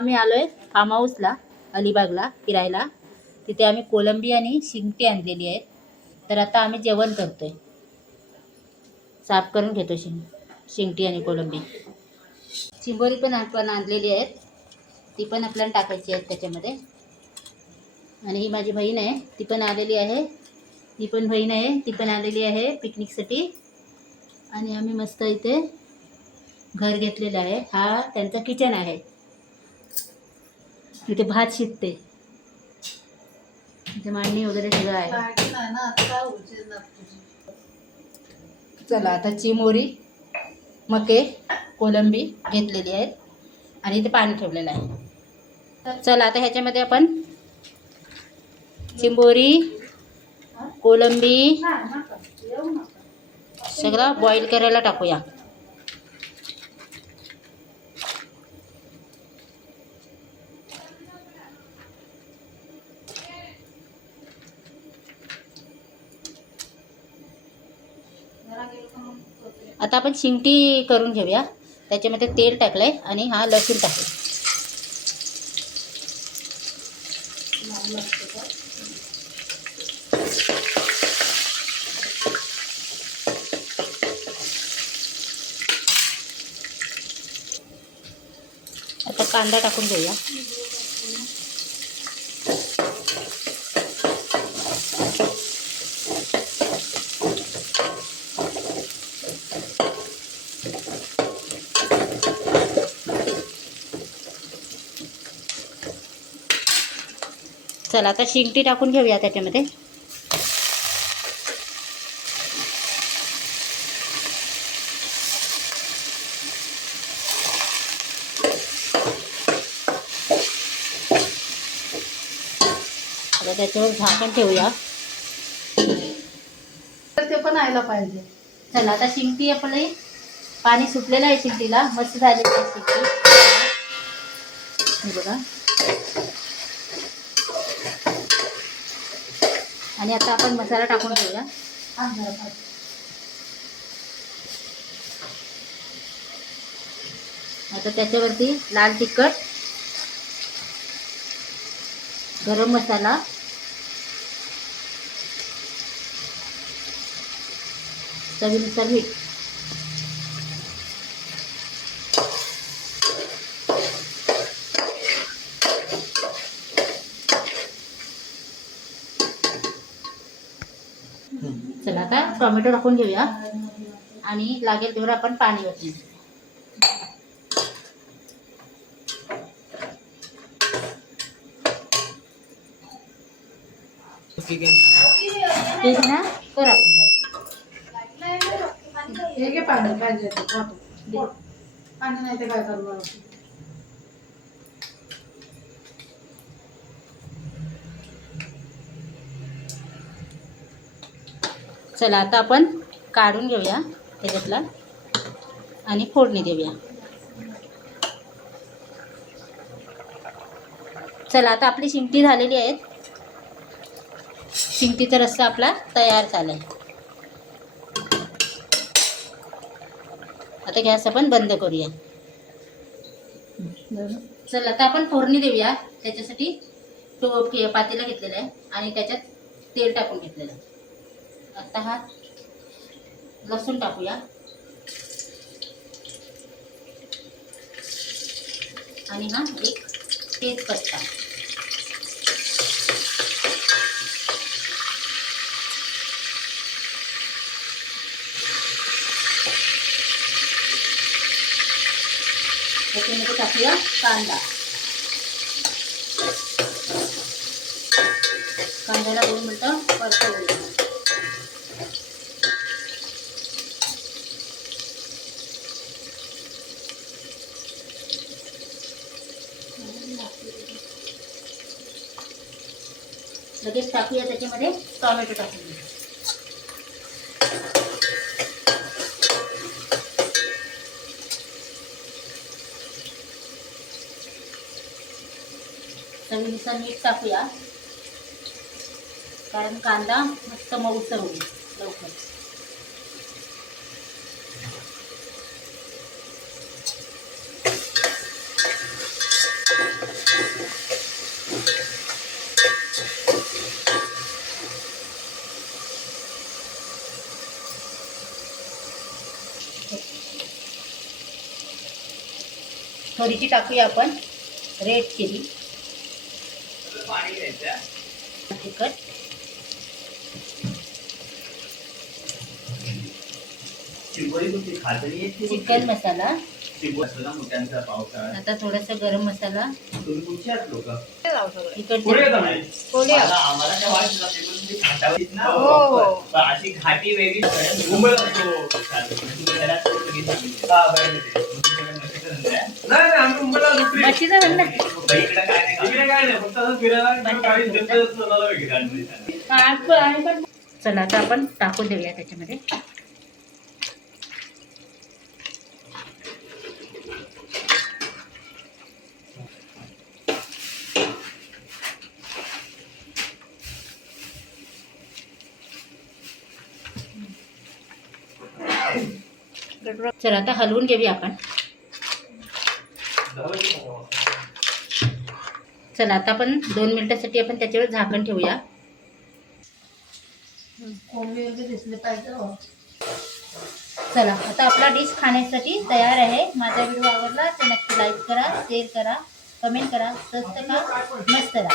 आम्ही आलोय फार्म हाऊसला अलिबागला फिरायला. तिथे आम्ही कोलंबी आणि शिंगटी आणलेली आहे. तर आता आम्ही जेवण करतोय. साफ करून घेतो शिंगटी आणि कोलंबी. चिंबोरी पण आपण आणलेली आहेत, ती पण आपल्याला टाकायची आहे त्याच्यामध्ये. आणि ही माझी बहीण आहे, ती पण आलेली आहे. ही पण बहीण आहे, ती पण आलेली आहे पिकनिकसाठी. आणि आम्ही मस्त इथे घर घेतलेलं आहे. हा त्यांचा किचन आहे. इथे भात शिजते, इथे मांडणी वगैरे सगळं आहे. चला आता चिमोरी, मके, कोलंबी घेतलेली आहेत आणि इथे पाणी ठेवलेलं आहे. चला आता ह्याच्यामध्ये आपण चिंबोरी, कोलंबी सगळं बॉईल करायला टाकूया. आता आपण शिंगटी करून घेऊया. त्याच्यामध्ये तेल टाकलंय आणि हा लसूण टाकू. आता कांदा टाकून घेऊया. चला आता शिंगटी टाकून घेऊया त्याच्यामध्ये. आता त्याच्यावर झाकण ठेवूया. ते पण आयला पाहिजे. चला आता शिंगटी आपले पाणी सुटलेलं आहे, शिंगटीला मस्त झालेली आहे शिंगटी. हे बघा. आणि आता आपण मसाला टाकून घेऊया. आता त्याच्यावरती लाल तिखट, गरम मसाला, चवीनुसार मीठ. चला आता टोमॅटो टाकून घेऊया आणि लागेल तेवढं आपण पाणी ओतूया. ठीक ना, कर आपण हे घे पाणी पाहिजे पाणी नाही ते काय करणार. चला आता आपण काढून घेऊया त्याच्यातला आणि फोडणी देऊया. चला आता आपली शिंगटी झालेली आहे. शिंगटीचा रस्सा आपला तयार झालाय. आता गॅस आपण बंद करूया. चला आता आपण फोडणी देऊया. त्याच्यासाठी पातेला घेतलेला आहे आणि त्याच्यात तेल टाकून घेतलेलं आहे. आता हा लसूण टाकूया आणि हा एक तेजपत्ता. त्याच्यामध्ये टाकूया कांदा. कांद्याला 2 मिनिटं परतवूया. लगेच टाकूया त्याच्यामध्ये टोमॅटो टाकूया. चवीनुसार मीठ टाकूया, कारण कांदा मस्त मऊसर होईल लवकर. थोडीशी टाकूया आपण रेड चिली, तिखट, चिकन मसाला, आता थोडासा गरम मसाला, तिखट अशी घाटी वेगळी मच्छीचा धंदा. चला आता आपण टाकून देऊया त्याच्यामध्ये. चला आता हलवून घेऊया आपण. चला आता आपण 2 मिनिटासाठी आपण त्याच्यावर झाकण ठेवूया. कोंबडी वगैरे दिसले पाहिजे हो. चला आता आपला डिश खाण्यासाठी तयार आहे. माझा व्हिडिओ आवडला तर नक्की लाईक करा, शेअर करा, कमेंट करा, सबस्क्राईब करा, मस्त करा.